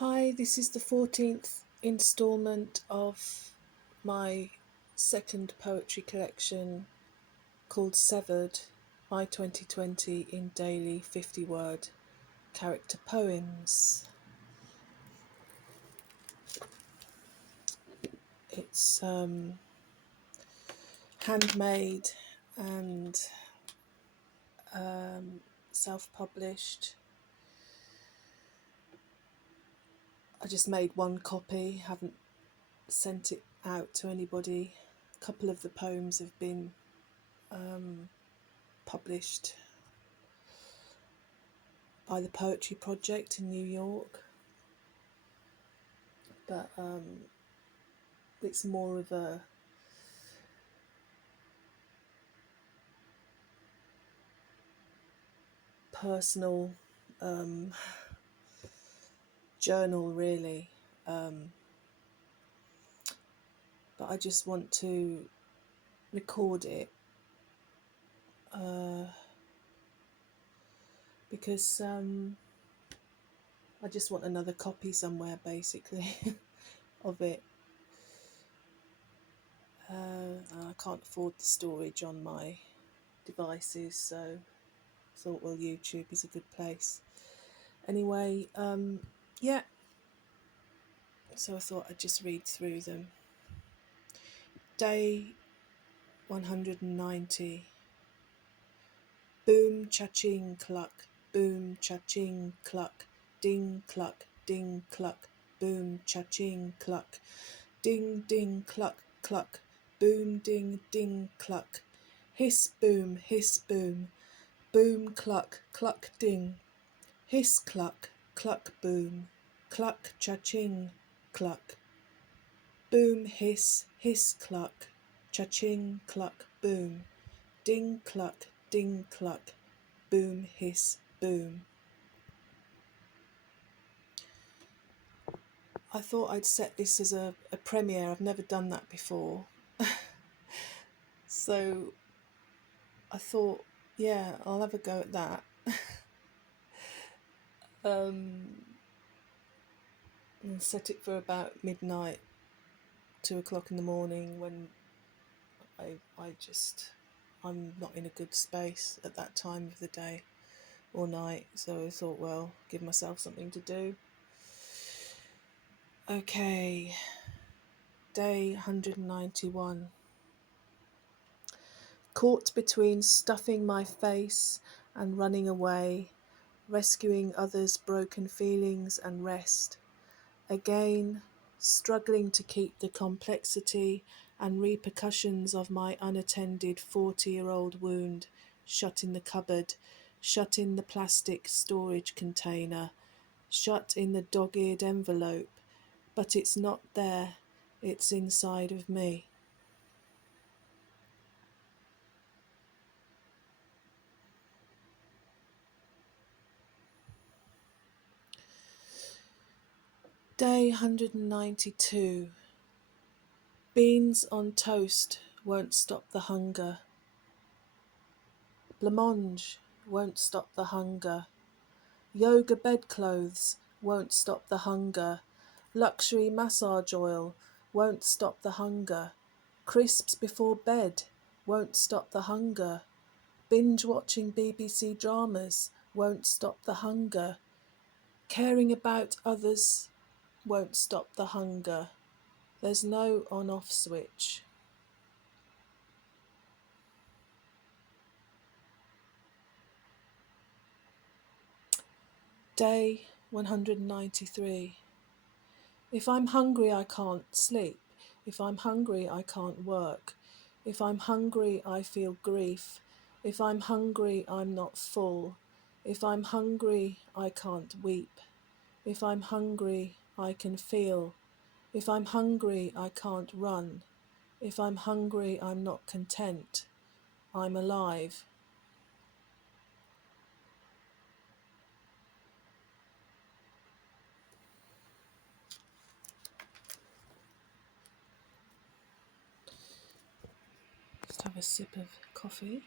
Hi, this is the 14th instalment of my second poetry collection called Severed, my 2020 in daily 50-word character poems. It's handmade and self-published. I just made one copy, haven't sent it out to anybody. A couple of the poems have been published by the Poetry Project in New York, but it's more of a personal journal, really. But I just want to record it because I just want another copy somewhere, basically, of it. I can't afford the storage on my devices, so I thought, well, YouTube is a good place. Anyway, yeah, so I thought I'd just read through them. Day 190. Boom, cha-ching, cluck. Boom, cha-ching, cluck. Ding, cluck, ding, cluck. Boom, cha-ching, cluck. Ding, ding, cluck, cluck. Boom, ding, ding, cluck. Hiss, boom, hiss, boom. Boom, cluck, cluck, ding. Hiss, cluck, cluck, boom. Cluck, cha-ching, cluck. Boom, hiss, hiss, cluck. Cha-ching, cluck, boom. Ding, cluck, ding, cluck. Boom, hiss, boom. I thought I'd set this as a premiere. I've never done that before. So I thought, yeah, I'll have a go at that. And set it for about midnight, 2 o'clock in the morning, when I'm not in a good space at that time of the day or night. So I thought, well, give myself something to do. Okay, day 191. Caught between stuffing my face and running away, rescuing others' broken feelings and rest. Again, struggling to keep the complexity and repercussions of my unattended 40-year-old wound shut in the cupboard, shut in the plastic storage container, shut in the dog-eared envelope, but it's not there, it's inside of me. Day 192. Beans on toast won't stop the hunger. Blancmange won't stop the hunger. Yoga bedclothes won't stop the hunger. Luxury massage oil won't stop the hunger. Crisps before bed won't stop the hunger. Binge watching BBC dramas won't stop the hunger. Caring about others won't stop the hunger. There's no on-off switch. Day 193. If I'm hungry, I can't sleep. If I'm hungry, I can't work. If I'm hungry, I feel grief. If I'm hungry, I'm not full. If I'm hungry, I can't weep. If I'm hungry, I can feel. If I'm hungry, I can't run. If I'm hungry, I'm not content. I'm alive. Just have a sip of coffee.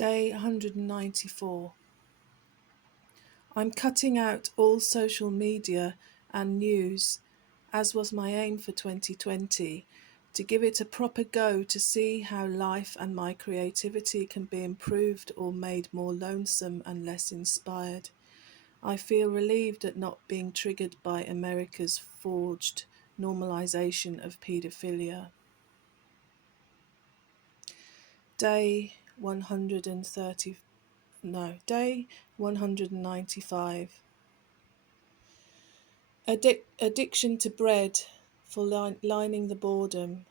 Day 194. I'm cutting out all social media and news, as was my aim for 2020, to give it a proper go to see how life and my creativity can be improved or made more lonesome and less inspired. I feel relieved at not being triggered by America's forged normalization of paedophilia. Day 130, no, day 195. Addiction to bread for lining the boredom,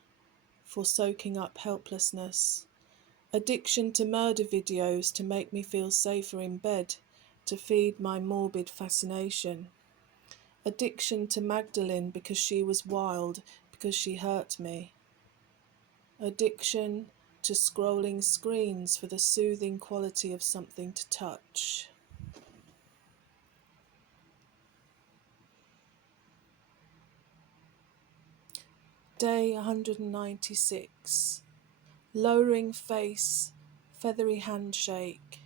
for soaking up helplessness. Addiction to murder videos to make me feel safer in bed, to feed my morbid fascination. Addiction to Magdalene because she was wild, because she hurt me. Addiction to scrolling screens for the soothing quality of something to touch. Day 196. Lowering face, feathery handshake,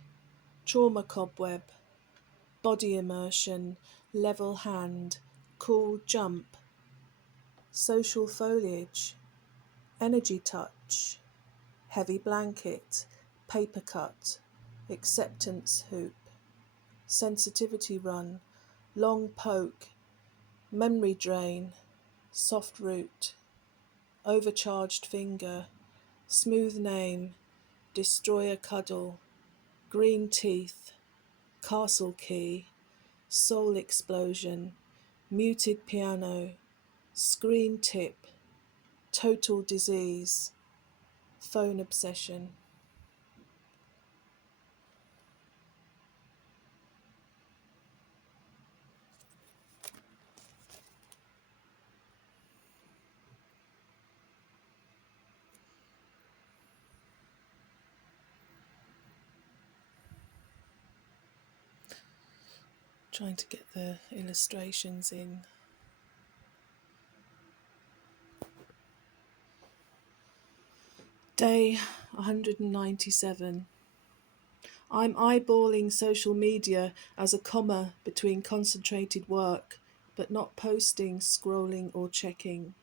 trauma cobweb, body immersion, level hand, cool jump, social foliage, energy touch, heavy blanket, paper cut, acceptance hoop, sensitivity run, long poke, memory drain, soft root, overcharged finger, smooth name, destroyer cuddle, green teeth, castle key, soul explosion, muted piano, screen tip, total disease, phone obsession. Trying to get the illustrations in. Day 197. I'm eyeballing social media as a comma between concentrated work, but not posting, scrolling, or checking.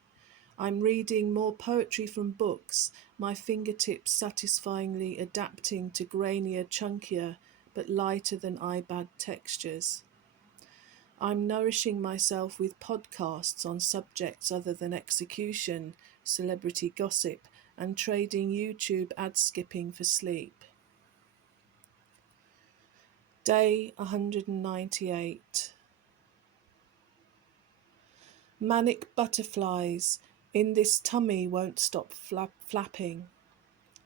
I'm reading more poetry from books, my fingertips satisfyingly adapting to grainier, chunkier, but lighter than iPad textures. I'm nourishing myself with podcasts on subjects other than execution, celebrity gossip, and trading YouTube ad skipping for sleep. Day 198. Manic butterflies in this tummy won't stop flapping.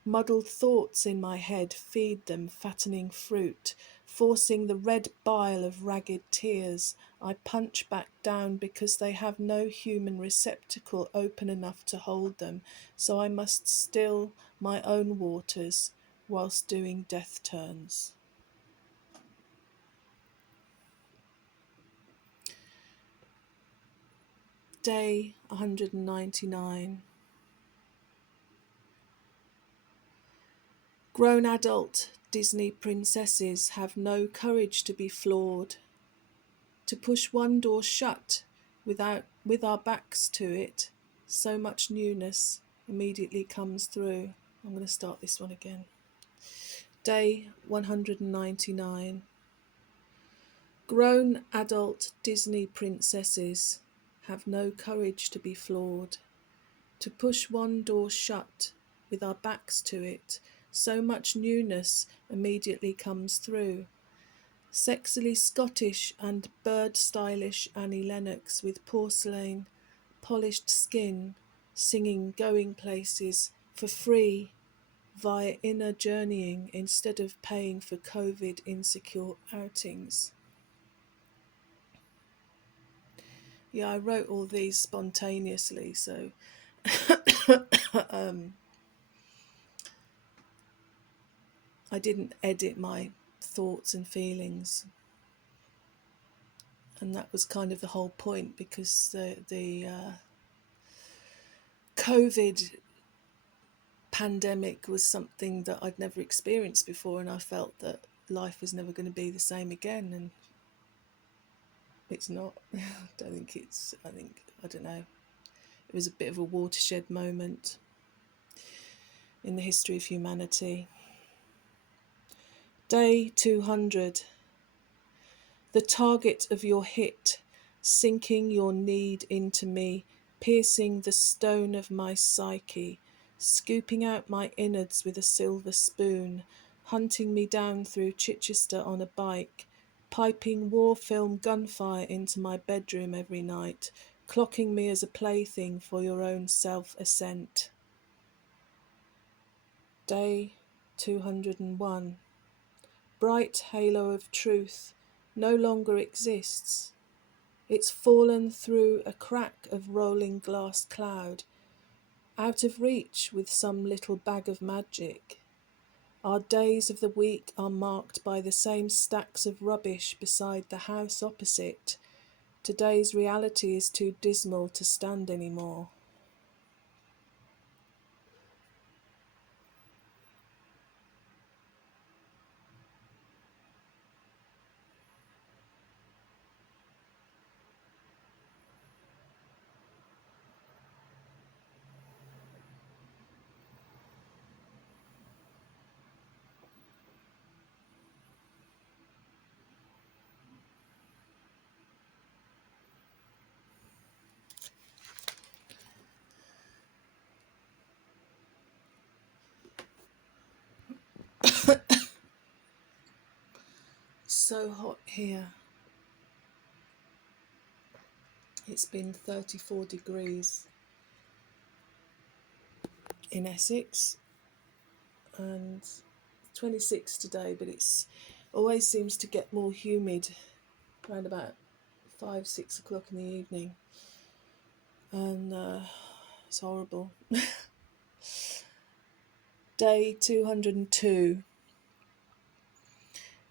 Muddled thoughts in my head feed them fattening fruit, forcing the red bile of ragged tears. I punch back down because they have no human receptacle open enough to hold them, so I must still my own waters whilst doing death turns. Day 199. Grown adult Disney princesses have no courage to be flawed, to push one door shut with our backs to it. So much newness immediately comes through. I'm going to start this one again. Day 199. Grown adult Disney princesses have no courage to be flawed, to push one door shut with our backs to it. So much newness immediately comes through. Sexily Scottish and bird stylish Annie Lennox with porcelain, polished skin, singing going places for free via inner journeying instead of paying for COVID insecure outings. Yeah, I wrote all these spontaneously, so I didn't edit my thoughts and feelings. And that was kind of the whole point, because the COVID pandemic was something that I'd never experienced before, and I felt that life was never going to be the same again, and it's not. I don't know. It was a bit of a watershed moment in the history of humanity. Day 200. The target of your hit, sinking your need into me, piercing the stone of my psyche, scooping out my innards with a silver spoon, hunting me down through Chichester on a bike, piping war film gunfire into my bedroom every night, clocking me as a plaything for your own self-ascent. Day 201. Bright halo of truth no longer exists. It's fallen through a crack of rolling glass cloud, out of reach with some little bag of magic. Our days of the week are marked by the same stacks of rubbish beside the house opposite. Today's reality is too dismal to stand anymore. So hot here. It's been 34 degrees in Essex and 26 today, but it's always seems to get more humid around about 5-6 o'clock in the evening, and it's horrible. Day 202.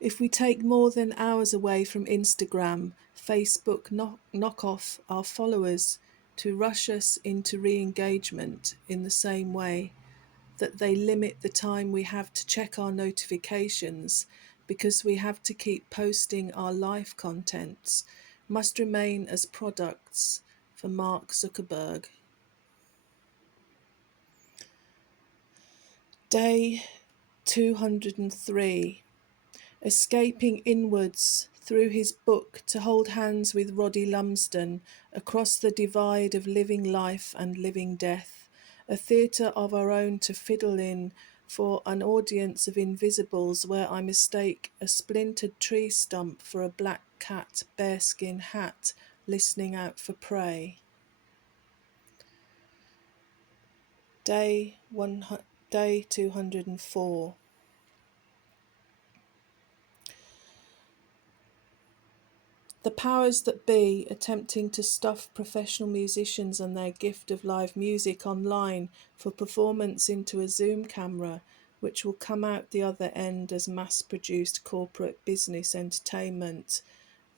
If we take more than hours away from Instagram, Facebook knock off our followers to rush us into re-engagement in the same way that they limit the time we have to check our notifications because we have to keep posting our life contents, must remain as products for Mark Zuckerberg. Day 203. Escaping inwards through his book to hold hands with Roddy Lumsden across the divide of living life and living death, a theatre of our own to fiddle in for an audience of invisibles where I mistake a splintered tree stump for a black cat bearskin hat listening out for prey. Day 204. The powers that be attempting to stuff professional musicians and their gift of live music online for performance into a Zoom camera, which will come out the other end as mass-produced corporate business entertainment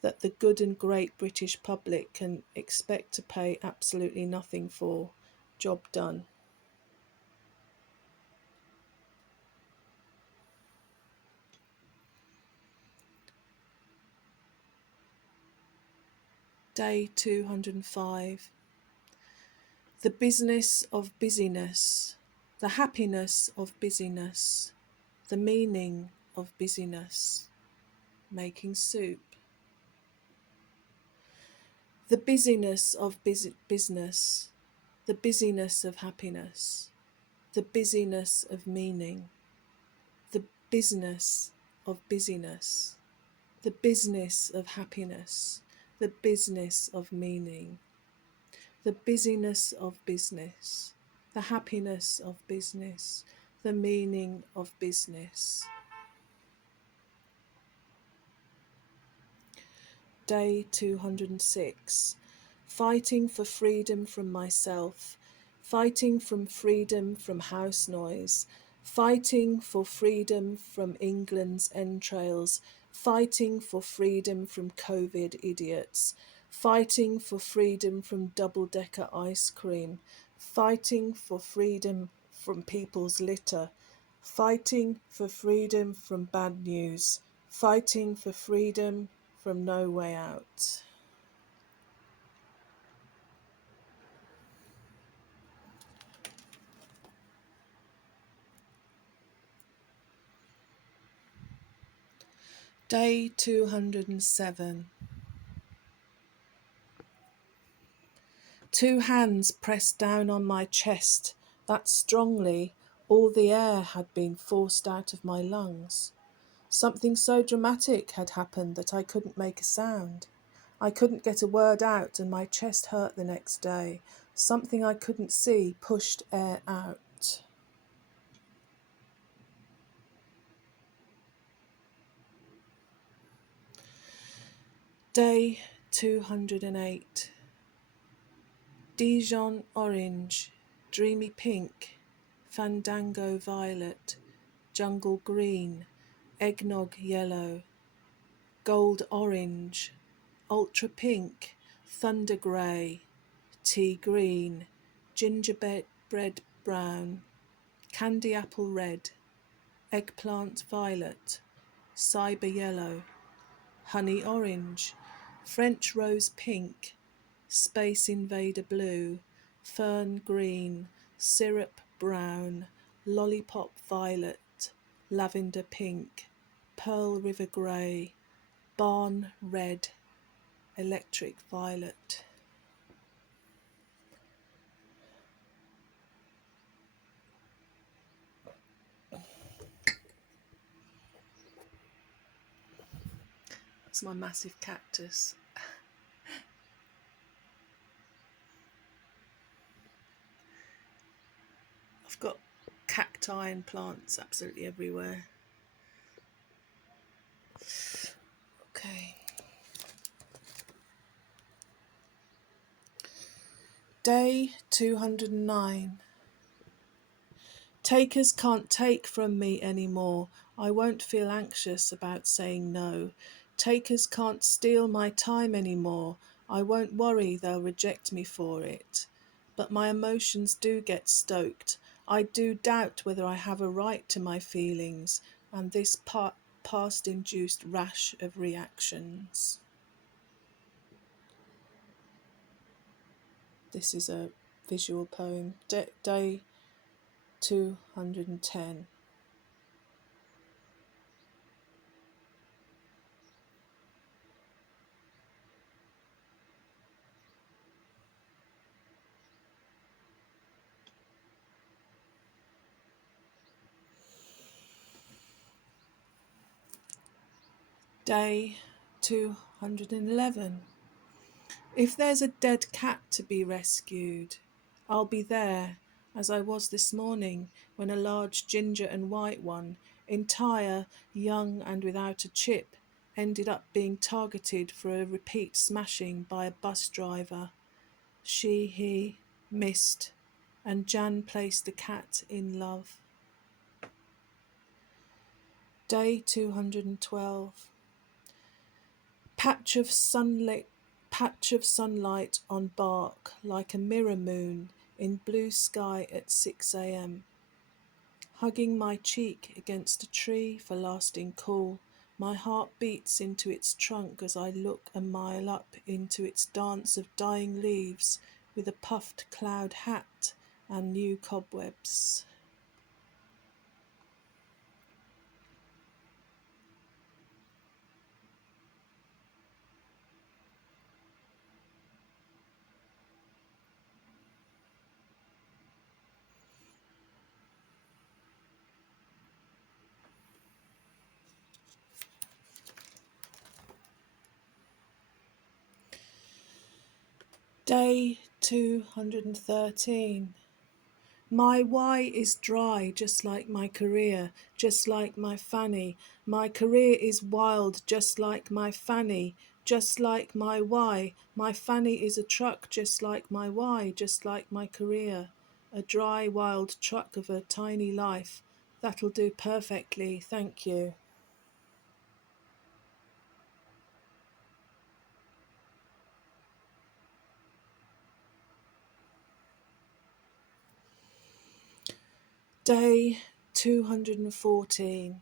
that the good and great British public can expect to pay absolutely nothing for. Job done. Day 205. The business of busyness, the happiness of busyness, the meaning of busyness. Making soup. The busyness of business, the busyness of happiness, the busyness of meaning, the business of busyness, the business of happiness, the business of meaning, the busyness of business, the happiness of business, the meaning of business. Day 206. Fighting for freedom from myself, fighting from freedom from house noise, fighting for freedom from England's entrails, fighting for freedom from COVID idiots, fighting for freedom from double-decker ice cream, fighting for freedom from people's litter, fighting for freedom from bad news, fighting for freedom from no way out. Day 207. Two hands pressed down on my chest, that strongly all the air had been forced out of my lungs. Something so dramatic had happened that I couldn't make a sound. I couldn't get a word out and my chest hurt the next day. Something I couldn't see pushed air out. Day 208. Dijon orange, dreamy pink, fandango violet, jungle green, eggnog yellow, gold orange, ultra pink, thunder grey, tea green, gingerbread brown, candy apple red, eggplant violet, cyber yellow, honey orange, French rose pink, space invader blue, fern green, syrup brown, lollipop violet, lavender pink, pearl river grey, barn red, electric violet. That's my massive cactus. I've got cacti and plants absolutely everywhere. Okay. Day 209. Takers can't take from me anymore. I won't feel anxious about saying no. Takers can't steal my time anymore. I won't worry they'll reject me for it. But my emotions do get stoked. I do doubt whether I have a right to my feelings and this past-induced rash of reactions. This is a visual poem. Day 210. Day 211. If there's a dead cat to be rescued, I'll be there, as I was this morning when a large ginger and white one, entire, young and without a chip, ended up being targeted for a repeat smashing by a bus driver. He missed, and Jan placed the cat in love. Day 212. Patch of sunlit Patch of sunlight on bark like a mirror moon in blue sky at 6 a.m. Hugging my cheek against a tree for lasting cool, my heart beats into its trunk as I look a mile up into its dance of dying leaves with a puffed cloud hat and new cobwebs. Day 213. My why is dry, just like my career, just like my fanny. My career is wild, just like my fanny, just like my why. My fanny is a truck, just like my why, just like my career. A dry, wild truck of a tiny life. That'll do perfectly, thank you. Day 214.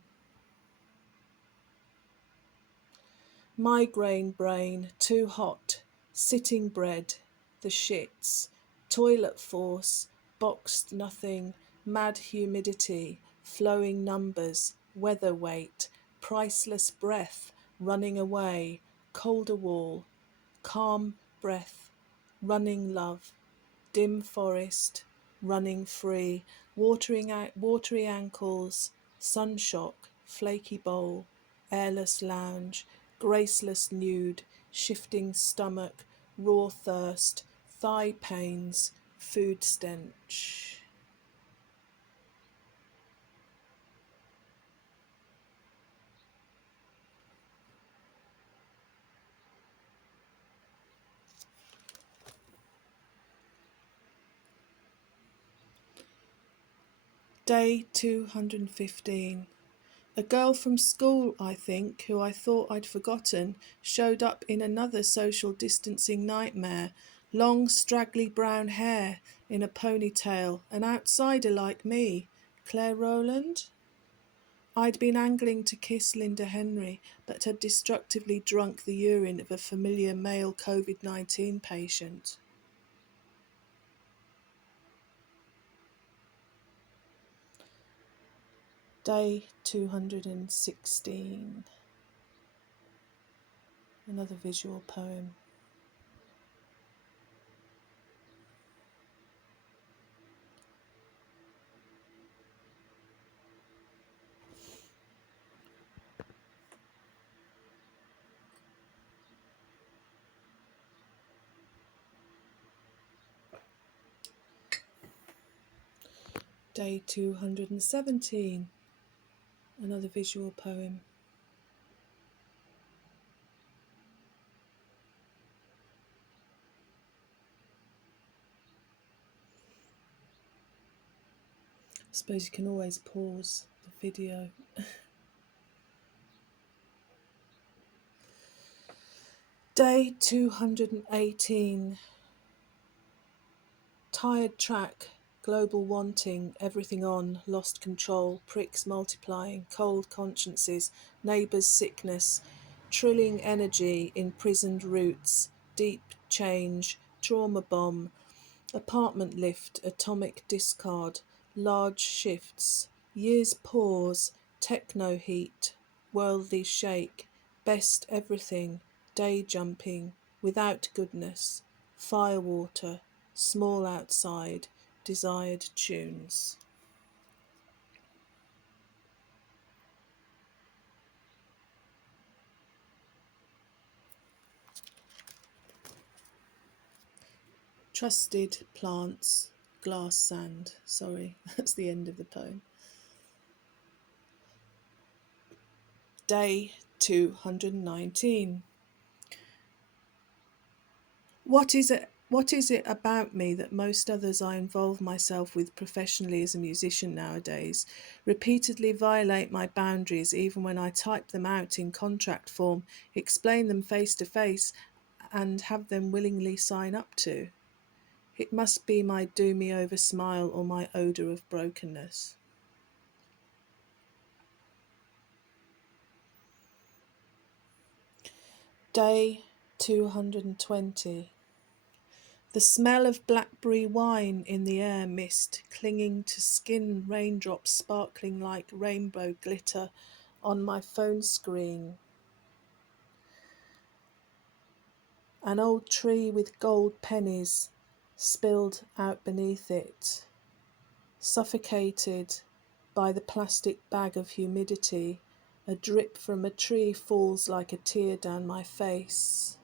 Migraine brain, too hot, sitting bread, the shits, toilet force, boxed nothing, mad humidity, flowing numbers, weather weight, priceless breath, running away, colder wall, calm breath, running love, dim forest, running free, watery ankles, sunshock, flaky bowl, airless lounge, graceless nude, shifting stomach, raw thirst, thigh pains, food stench. Day 215. A girl from school, I think, who I thought I'd forgotten, showed up in another social distancing nightmare. Long, straggly brown hair in a ponytail, an outsider like me. Claire Rowland? I'd been angling to kiss Linda Henry, but had destructively drunk the urine of a familiar male COVID-19 patient. Day 216. Another visual poem. Day 217. Another visual poem. I suppose you can always pause the video. Day 218. Tired track, global wanting, everything on, lost control, pricks multiplying, cold consciences, neighbours' sickness, trilling energy, imprisoned roots, deep change, trauma bomb, apartment lift, atomic discard, large shifts, years pause, techno heat, worldly shake, best everything, day jumping, without goodness, firewater, small outside, desired tunes. Trusted plants, glass sand. Sorry, that's the end of the poem. Day 219. What is it about me that most others I involve myself with professionally as a musician nowadays repeatedly violate my boundaries even when I type them out in contract form, explain them face to face, and have them willingly sign up to? It must be my do me over smile or my odour of brokenness. Day 220. The smell of blackberry wine in the air mist, clinging to skin raindrops sparkling like rainbow glitter on my phone screen. An old tree with gold pennies spilled out beneath it. Suffocated by the plastic bag of humidity, a drip from a tree falls like a tear down my face.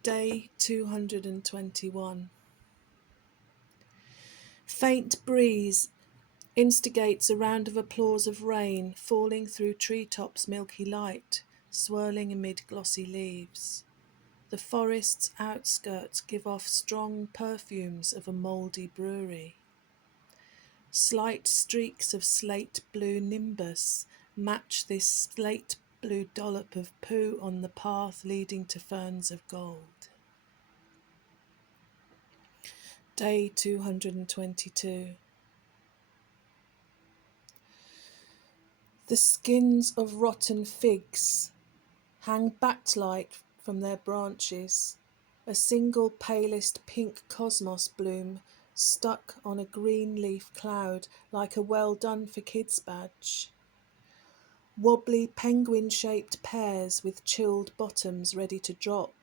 Day 221. Faint breeze instigates a round of applause of rain falling through treetops' milky light, swirling amid glossy leaves. The forest's outskirts give off strong perfumes of a mouldy brewery. Slight streaks of slate blue nimbus match this slate blue dollop of poo on the path leading to ferns of gold. Day 222. The skins of rotten figs hang bat-like from their branches, a single palest pink cosmos bloom stuck on a green leaf cloud like a well done for kids badge. Wobbly penguin-shaped pears with chilled bottoms ready to drop.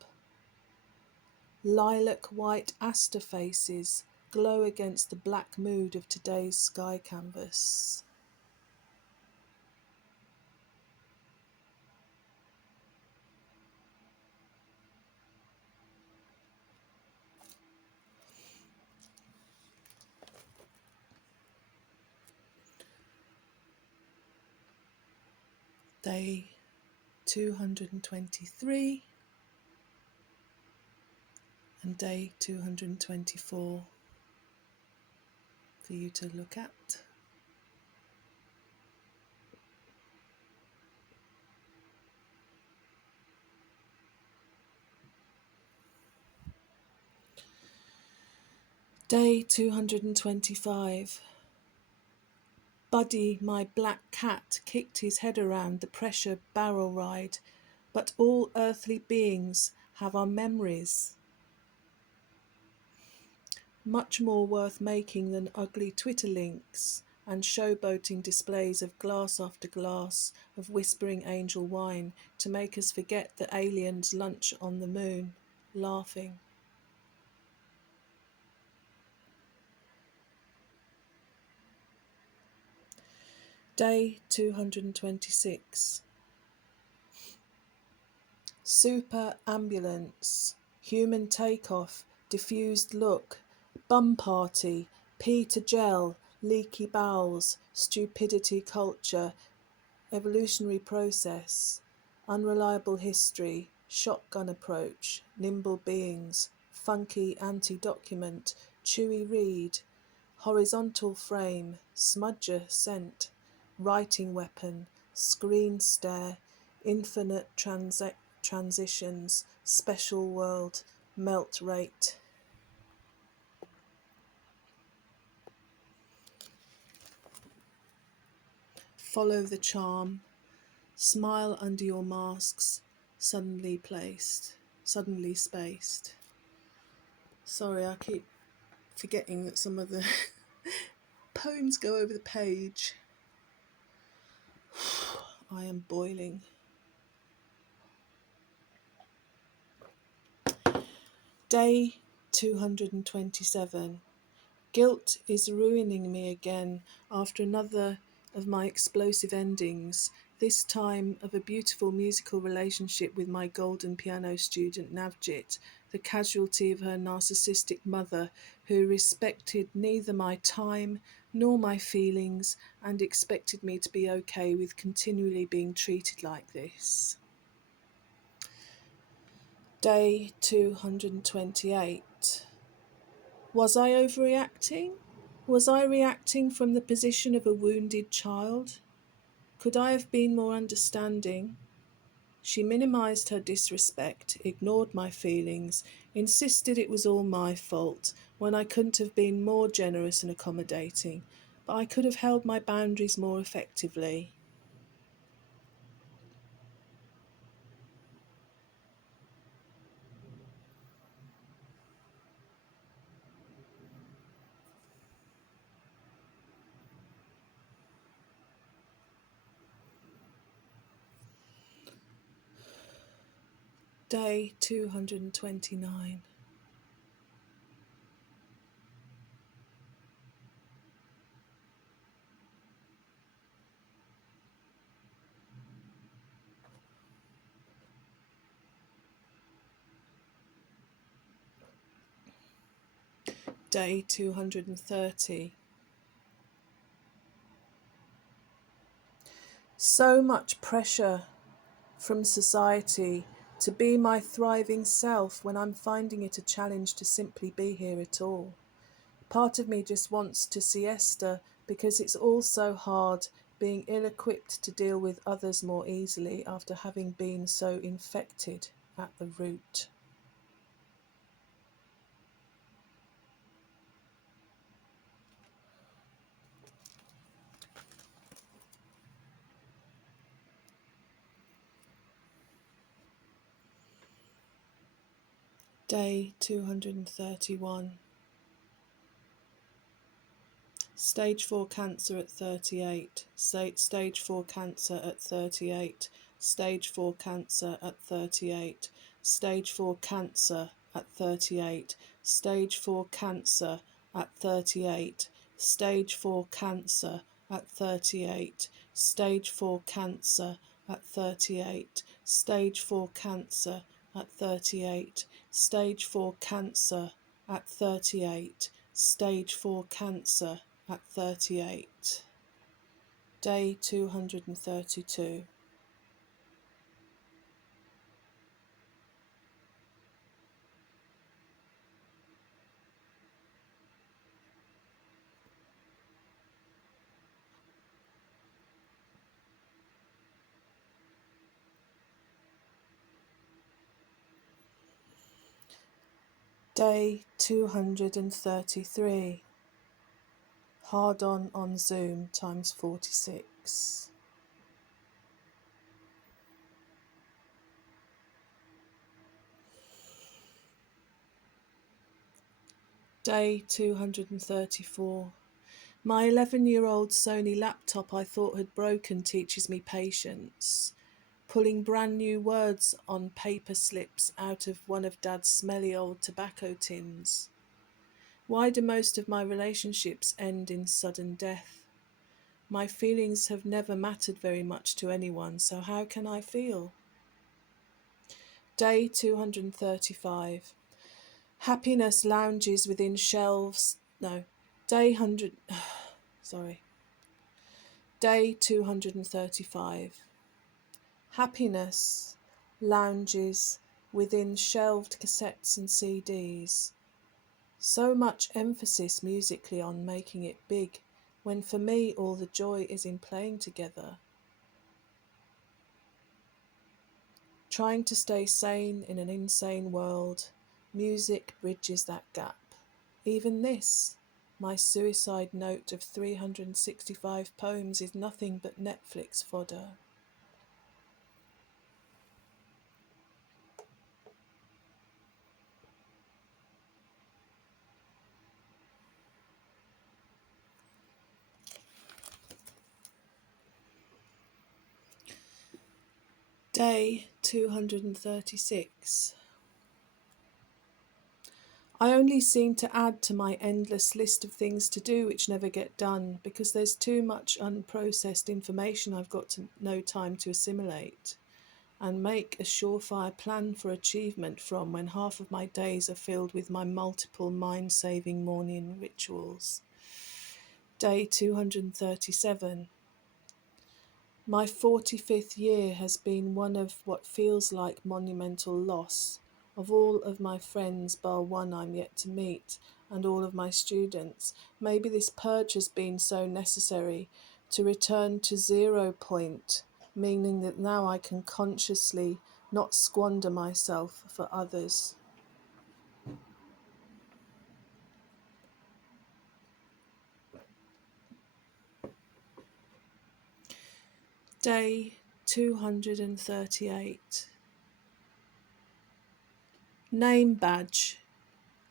Lilac-white aster faces glow against the black mood of today's sky canvas. Day 223 and day 224 for you to look at. Day 225. Buddy, my black cat, kicked his head around the pressure barrel ride, but all earthly beings have our memories. Much more worth making than ugly Twitter links and showboating displays of glass after glass of whispering angel wine to make us forget the aliens' lunch on the moon, laughing. Day 226. Super ambulance, human takeoff, diffused look, bum party, pee to gel, leaky bowels, stupidity culture, evolutionary process, unreliable history, shotgun approach, nimble beings, funky anti-document, chewy read, horizontal frame, smudger scent, writing weapon, screen stare, infinite transitions, special world, melt rate. Follow the charm, smile under your masks, suddenly spaced. Sorry, I keep forgetting that some of the poems go over the page. I am boiling. Day 227. Guilt is ruining me again after another of my explosive endings, this time of a beautiful musical relationship with my golden piano student Navjit, the casualty of her narcissistic mother who respected neither my time nor my feelings and expected me to be okay with continually being treated like this. Day 228. Was I overreacting? Was I reacting from the position of a wounded child? Could I have been more understanding? She minimised her disrespect, ignored my feelings, insisted it was all my fault when I couldn't have been more generous and accommodating, but I could have held my boundaries more effectively. Day 229. Day 230. So much pressure from society to be my thriving self when I'm finding it a challenge to simply be here at all. Part of me just wants to siesta because it's all so hard being ill-equipped to deal with others more easily after having been so infected at the root. Day 231. Stage 4 cancer at 38. Stage 4 cancer at 38. Stage 4 cancer at 38. Stage 4 cancer at 38. Stage 4 cancer at 38. Stage 4 cancer at 38. Stage 4 cancer at 38. Stage 4 cancer at 38. Stage 4 cancer at 38. Stage 4 cancer at 38. Day 232. Day 233. Hard on Zoom times 46. Day 234. My 11-year-old Sony laptop I thought had broken teaches me patience. Pulling brand new words on paper slips out of one of Dad's smelly old tobacco tins. Why do most of my relationships end in sudden death? My feelings have never mattered very much to anyone, so how can I feel? Day 235. Happiness lounges within shelves. No. Day 100. Sorry. Day 235. Happiness lounges within shelved cassettes and CDs. So much emphasis musically on making it big, when for me all the joy is in playing together. Trying to stay sane in an insane world, music bridges that gap. Even this, my suicide note of 365 poems, is nothing but Netflix fodder. Day 236. I only seem to add to my endless list of things to do which never get done because there's too much unprocessed information I've got no time to assimilate and make a surefire plan for achievement from when half of my days are filled with my multiple mind-saving morning rituals. Day 237. My 45th year has been one of what feels like monumental loss. Of all of my friends, bar one I'm yet to meet, and all of my students, maybe this purge has been so necessary to return to 0 point, meaning that now I can consciously not squander myself for others. Day 238. Name badge.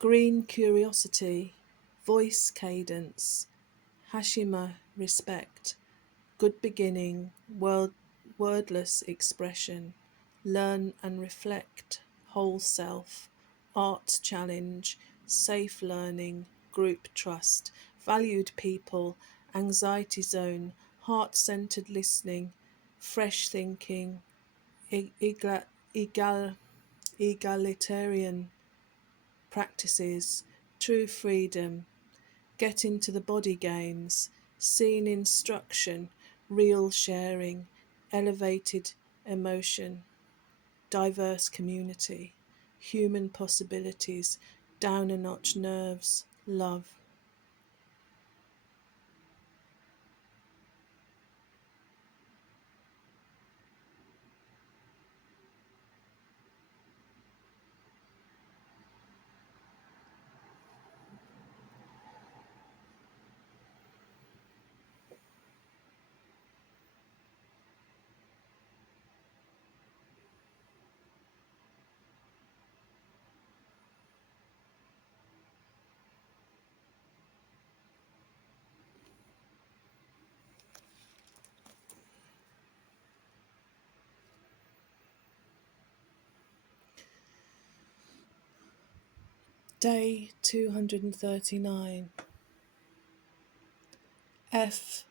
Green curiosity, voice cadence, Hashima respect, good beginning, wordless expression, learn and reflect, whole self, art challenge, safe learning, group trust, valued people, anxiety zone, heart-centered listening, fresh thinking, egalitarian practices, true freedom, get into the body games, seen instruction, real sharing, elevated emotion, diverse community, human possibilities, down a notch nerves, love. Day 239. F.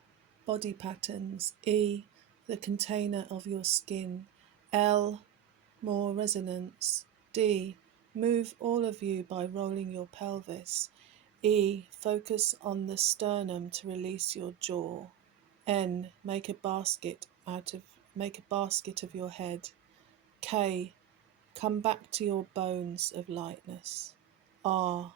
Body patterns. E. The container of your skin. L. More resonance. D. Move all of you by rolling your pelvis. E. Focus on the sternum to release your jaw. N. Make a basket of your head. K. Come back to your bones of lightness. R.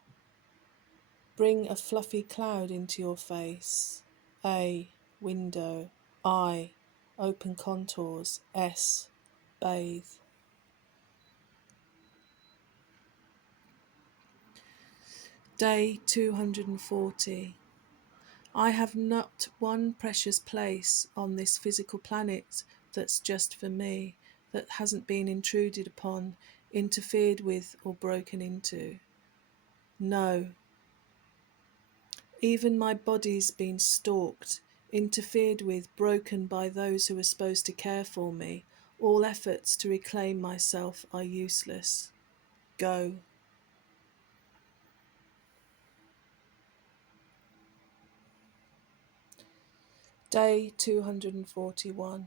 Bring a fluffy cloud into your face. A. Window. I. Open contours. S. Bathe. Day 240. I have not one precious place on this physical planet that's just for me, that hasn't been intruded upon, interfered with, or broken into. No. Even my body's been stalked, interfered with, broken by those who are supposed to care for me. All efforts to reclaim myself are useless. Go. Day 241.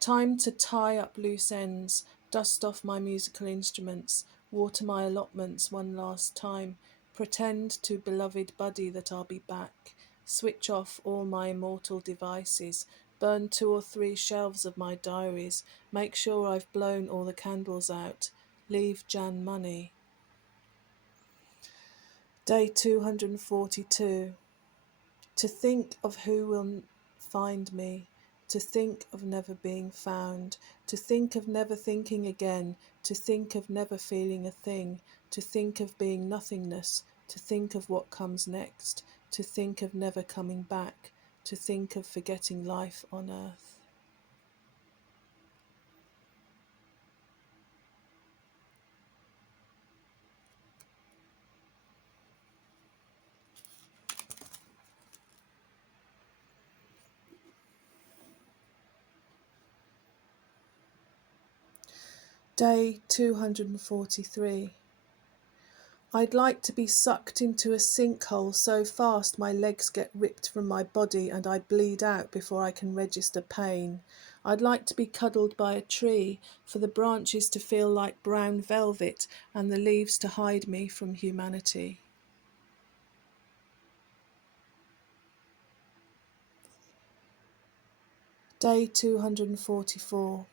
Time to tie up loose ends, dust off my musical instruments, water my allotments one last time, pretend to beloved buddy that I'll be back, switch off all my immortal devices, burn 2 or 3 shelves of my diaries, make sure I've blown all the candles out, leave Jan money. Day 242. To think of who will find me, to think of never being found, to think of never thinking again, to think of never feeling a thing, to think of being nothingness, to think of what comes next, to think of never coming back, to think of forgetting life on earth. Day 243. I'd like to be sucked into a sinkhole so fast my legs get ripped from my body and I bleed out before I can register pain. I'd like to be cuddled by a tree, for the branches to feel like brown velvet and the leaves to hide me from humanity. Day 244.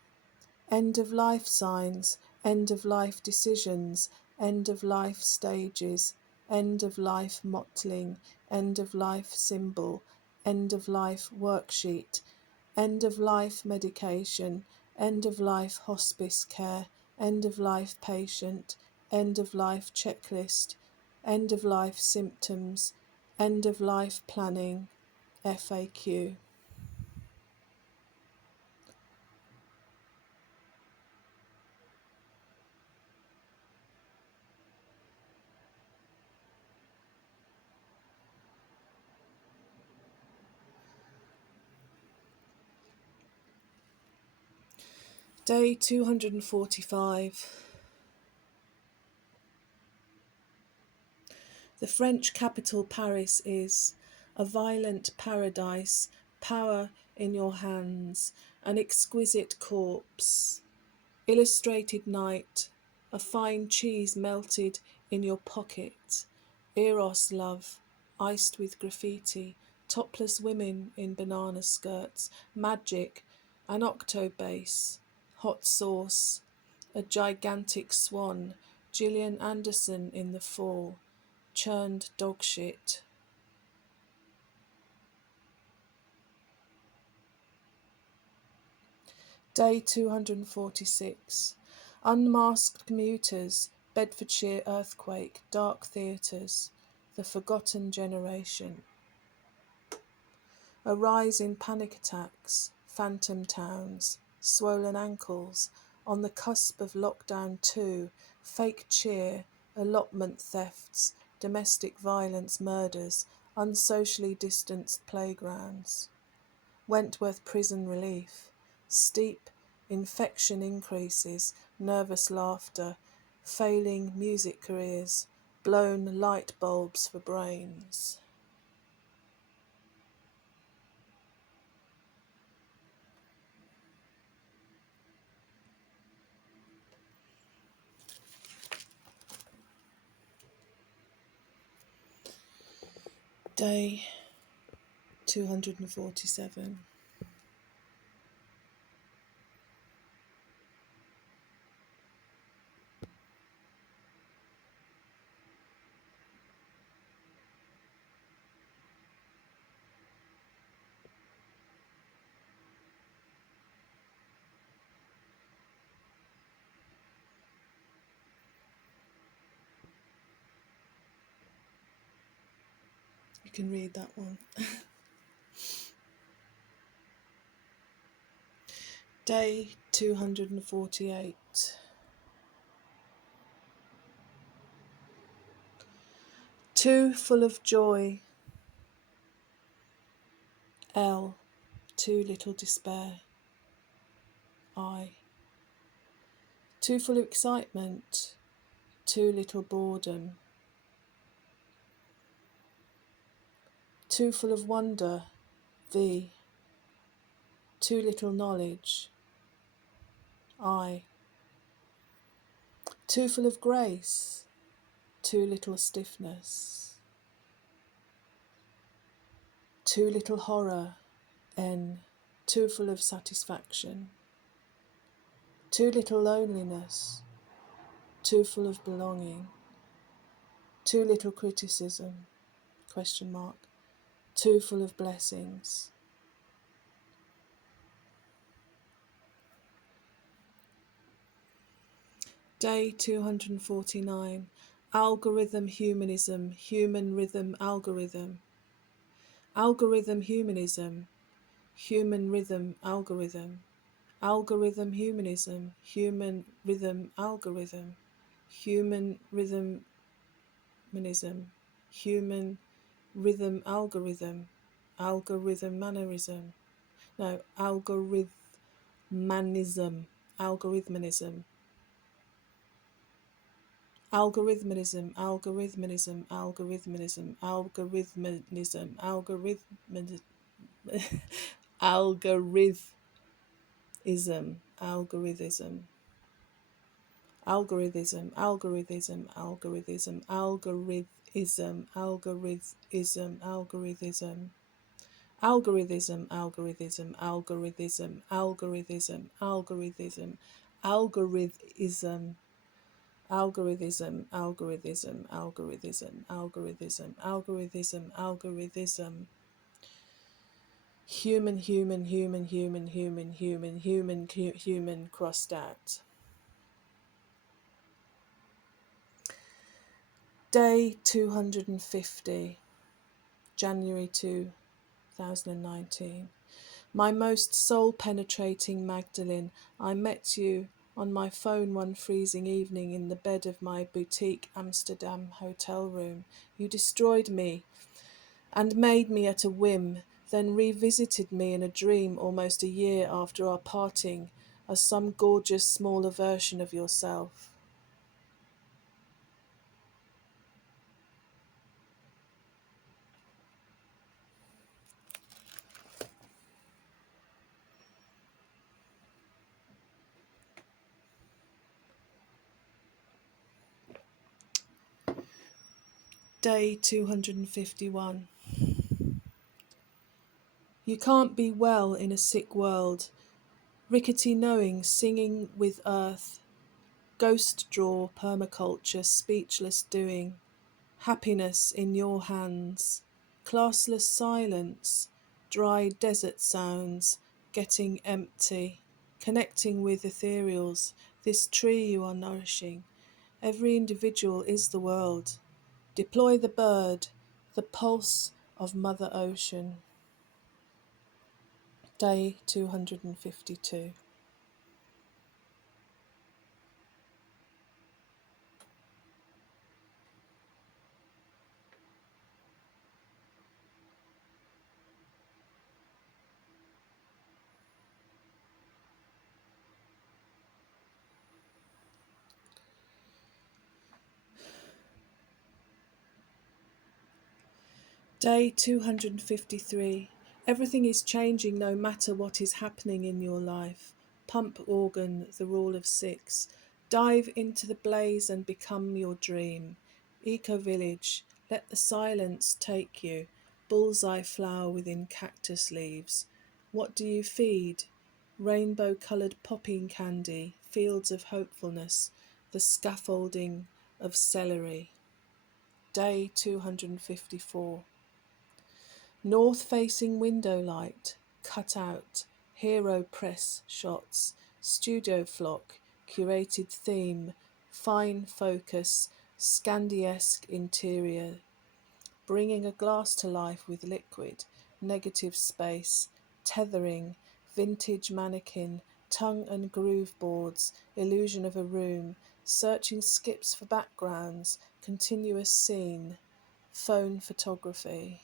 End of life signs, end of life decisions, end of life stages, end of life mottling, end of life symbol, end of life worksheet, end of life medication, end of life hospice care, end of life patient, end of life checklist, end of life symptoms, end of life planning, FAQ. Day 245. The French capital Paris is a violent paradise, power in your hands, an exquisite corpse, illustrated night, a fine cheese melted in your pocket, eros love, iced with graffiti, topless women in banana skirts, magic, an octobase, hot sauce, a gigantic swan, Gillian Anderson in the fall, churned dog shit. Day 246. Unmasked commuters, Bedfordshire earthquake, dark theatres, the forgotten generation. A rise in panic attacks, phantom towns, swollen ankles, on the cusp of lockdown 2, fake cheer, allotment thefts, domestic violence murders, unsocially distanced playgrounds. Wentworth prison relief, steep infection increases, nervous laughter, failing music careers, blown light bulbs for brains. Day 247. You can read that one. Day 248. Too full of joy. L. Too little despair. I. Too full of excitement. Too little boredom. Too full of wonder. V. Too little knowledge. I. Too full of grace. Too little stiffness. Too little horror. N. Too full of satisfaction. Too little loneliness. Too full of belonging. Too little criticism. Question mark. Too full of blessings. Day 249. Algorithm humanism. Human rhythm algorithm. Algorithm humanism. Human rhythm algorithm. Algorithm humanism. Human rhythm algorithm. Human rhythm manism. Human rhythm algorithm. Algorithm mannerism. No, algorithmanism. Algorithmanism. Algorithmanism, algorithmanism, algorithmanism, algorithmanism, algorithmanism, algorithm, algorithm, algorithm, algorithm, algorithm, algorithm, algorithm, algorithm. Algorithm, algorithm, algorithm, algorithm, algorithm, algorithm, algorithm, algorithm, algorithm, algorithm, algorithm, algorithm. Human, human, human, human, human, human, human, human, crossed out. Day 250, January 2019. My most soul-penetrating Magdalene, I met you on my phone one freezing evening in the bed of my boutique Amsterdam hotel room. You destroyed me and made me at a whim, then revisited me in a dream almost a year after our parting as some gorgeous smaller version of yourself. Day 251. You can't be well in a sick world. Rickety knowing, singing with earth. Ghost draw, permaculture, speechless doing. Happiness in your hands. Classless silence. Dry desert sounds. Getting empty. Connecting with ethereals. This tree you are nourishing. Every individual is the world. Deploy the bird, the pulse of Mother Ocean. Day 252. Day 253. Everything is changing no matter what is happening in your life. Pump organ, the rule of six. Dive into the blaze and become your dream. Eco village, let the silence take you. Bullseye flower within cactus leaves. What do you feed? Rainbow coloured popping candy, fields of hopefulness, the scaffolding of celery. Day 254. North-facing window light, cut out, hero press shots, studio flock, curated theme, fine focus, Scandi-esque interior, bringing a glass to life with liquid, negative space, tethering, vintage mannequin, tongue and groove boards, illusion of a room, searching skips for backgrounds, continuous scene, phone photography.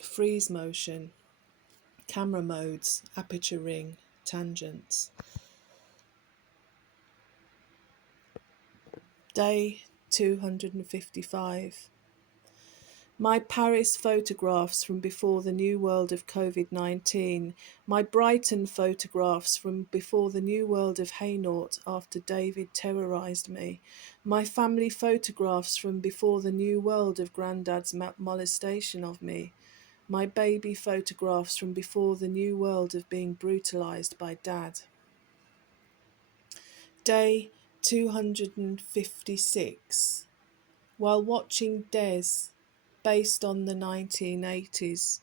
Freeze motion, camera modes, aperture ring, tangents. Day 255. My Paris photographs from before the new world of COVID-19. My Brighton photographs from before the new world of Hainault after David terrorised me. My family photographs from before the new world of Grandad's molestation of me. My baby photographs from before the new world of being brutalised by Dad. Day 256. While watching Des, based on the 1980s,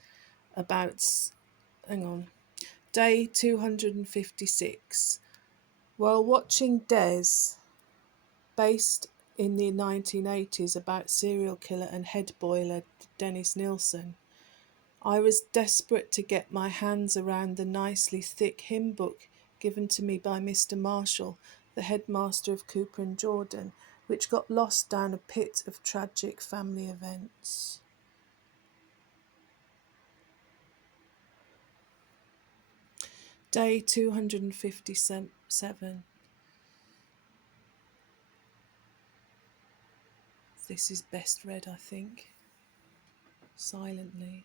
about... Hang on. Day 256. While watching Des, based in the 1980s about serial killer and head boiler Dennis Nilsson, I was desperate to get my hands around the nicely thick hymn book given to me by Mr. Marshall, the headmaster of Cooper and Jordan, which got lost down a pit of tragic family events. Day 257. This is best read, I think, silently.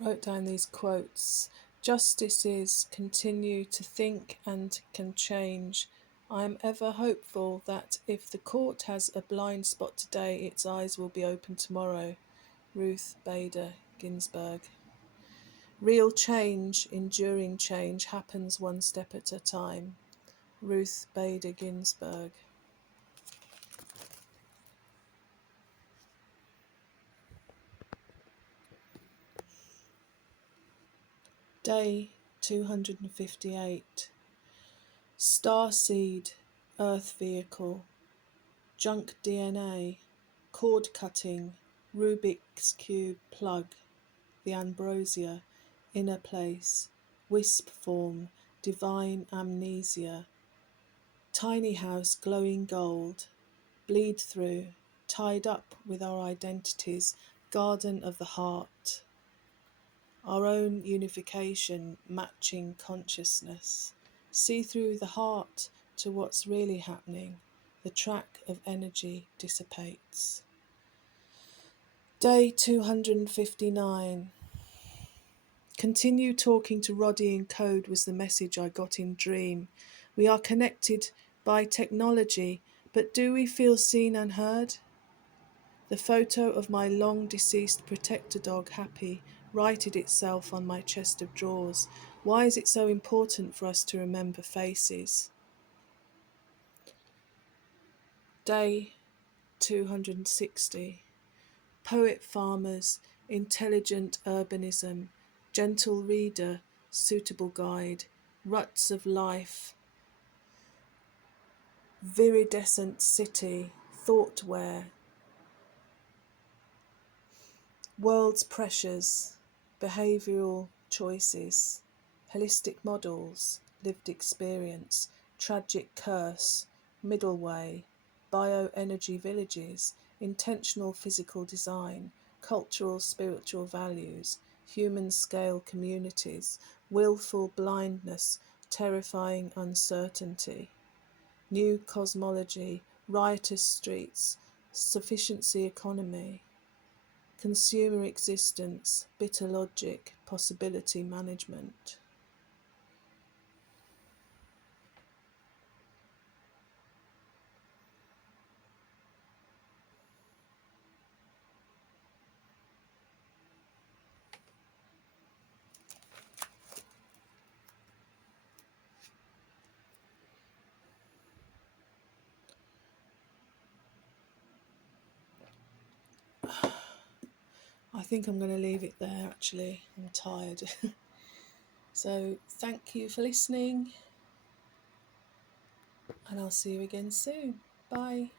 I wrote down these quotes. Justices continue to think and can change. I am ever hopeful that if the court has a blind spot today, its eyes will be open tomorrow. Ruth Bader Ginsburg. Real change, enduring change, happens one step at a time. Ruth Bader Ginsburg. Day 258. Starseed, Earth Vehicle, Junk DNA, Cord Cutting, Rubik's Cube Plug, The Ambrosia, Inner Place, Wisp Form, Divine Amnesia, Tiny House Glowing Gold, Bleed Through, Tied Up with Our Identities, Garden of the Heart, Our Own Unification, Matching Consciousness. See through the heart to what's really happening. The track of energy dissipates. Day 259. Continue talking to Roddy in code was the message I got in Dream. We are connected by technology, but do we feel seen and heard? The photo of my long deceased protector dog, Happy, righted itself on my chest of drawers. Why is it so important for us to remember faces? Day 260. Poet farmers, intelligent urbanism, gentle reader, suitable guide, ruts of life, viridescent city, thoughtware, world's pressures, behavioural choices, holistic models, lived experience, tragic curse, middle way, bioenergy villages, intentional physical design, cultural spiritual values, human scale communities, willful blindness, terrifying uncertainty, new cosmology, riotous streets, sufficiency economy, consumer existence, bitter logic, possibility management. I think I'm going to leave it there actually. I'm tired. So thank you for listening, and I'll see you again soon. Bye.